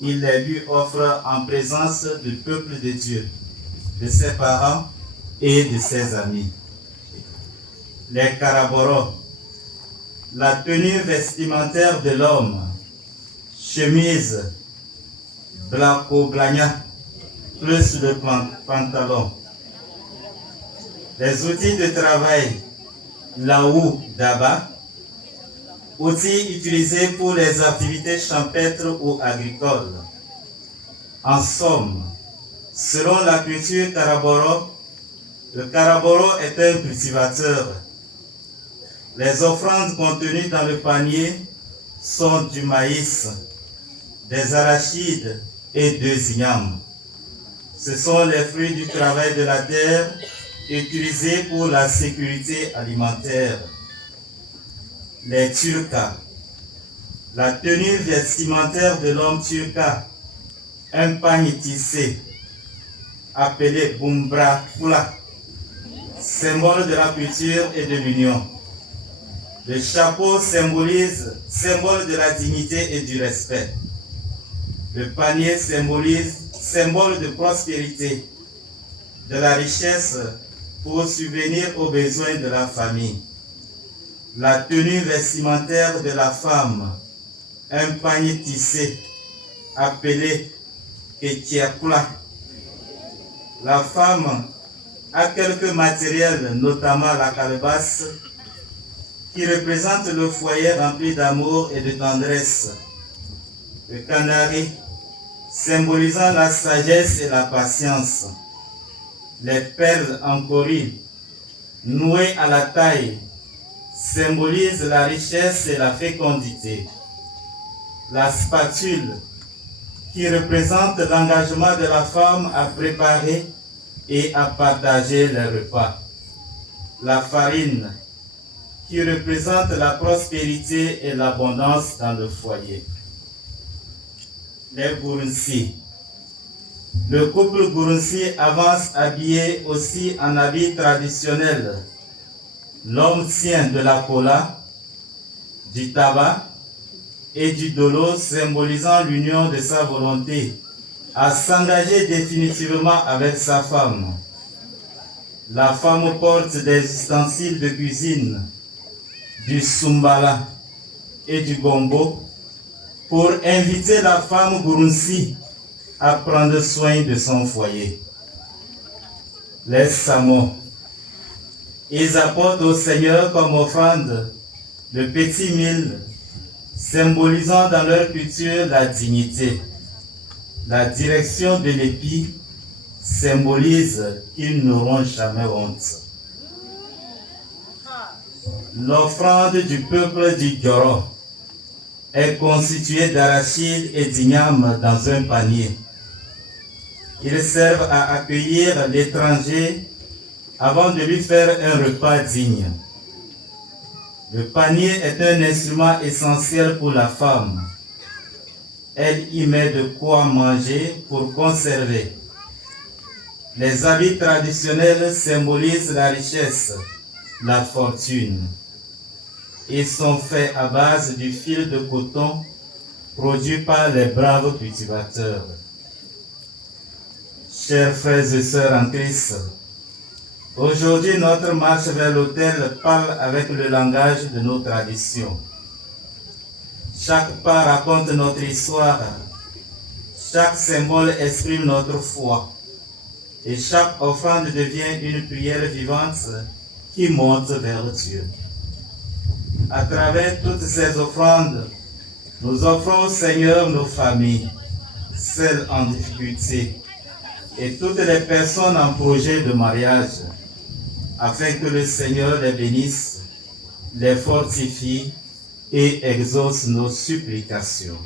il les lui offre en présence du peuple de Dieu, de ses parents et de ses amis. Les karaboros, la tenue vestimentaire de l'homme, chemise, blanco-blagna, plus le pantalon. Les outils de travail, la houe d'aba, outils utilisés pour les activités champêtres ou agricoles. En somme, selon la culture karaboro, le karaboro est un cultivateur. Les offrandes contenues dans le panier sont du maïs, des arachides et des ignames. Ce sont les fruits du travail de la terre utilisés pour la sécurité alimentaire. Les turkas, la tenue vestimentaire de l'homme turka, un pagne tissé appelé bumbra kula, symbole de la culture et de l'union. Le chapeau symbolise, symbole de la dignité et du respect. Le panier symbolise, symbole de prospérité, de la richesse pour subvenir aux besoins de la famille. La tenue vestimentaire de la femme, un panier tissé appelé ketiakula. La femme a quelques matériels, notamment la calebasse, qui représente le foyer rempli d'amour et de tendresse. Le canari, symbolisant la sagesse et la patience. Les perles en coris, nouées à la taille, symbolisent la richesse et la fécondité. La spatule, qui représente l'engagement de la femme à préparer et à partager les repas. La farine, qui représente la prospérité et l'abondance dans le foyer. Les Gurunsi. Le couple Gurunsi avance habillé aussi en habit traditionnel. L'homme tient de la cola, du tabac et du dolo, symbolisant l'union de sa volonté à s'engager définitivement avec sa femme. La femme porte des ustensiles de cuisine, du sumbala et du gombo pour inviter la femme Gurunsi à prendre soin de son foyer. Les Samo, ils apportent au Seigneur comme offrande le petit mille, symbolisant dans leur culture la dignité. La direction de l'épi symbolise qu'ils n'auront jamais honte. L'offrande du peuple du Gyoro est constituée d'arachides et d'igname dans un panier. Ils servent à accueillir l'étranger avant de lui faire un repas digne. Le panier est un instrument essentiel pour la femme. Elle y met de quoi manger pour conserver. Les habits traditionnels symbolisent la richesse, la fortune. Ils sont faits à base du fil de coton produit par les braves cultivateurs. Chers frères et sœurs en Christ, aujourd'hui notre marche vers l'autel parle avec le langage de nos traditions. Chaque pas raconte notre histoire, chaque symbole exprime notre foi, et chaque offrande devient une prière vivante qui monte vers Dieu. À travers toutes ces offrandes, nous offrons au Seigneur nos familles, celles en difficulté, et toutes les personnes en projet de mariage, afin que le Seigneur les bénisse, les fortifie et exauce nos supplications.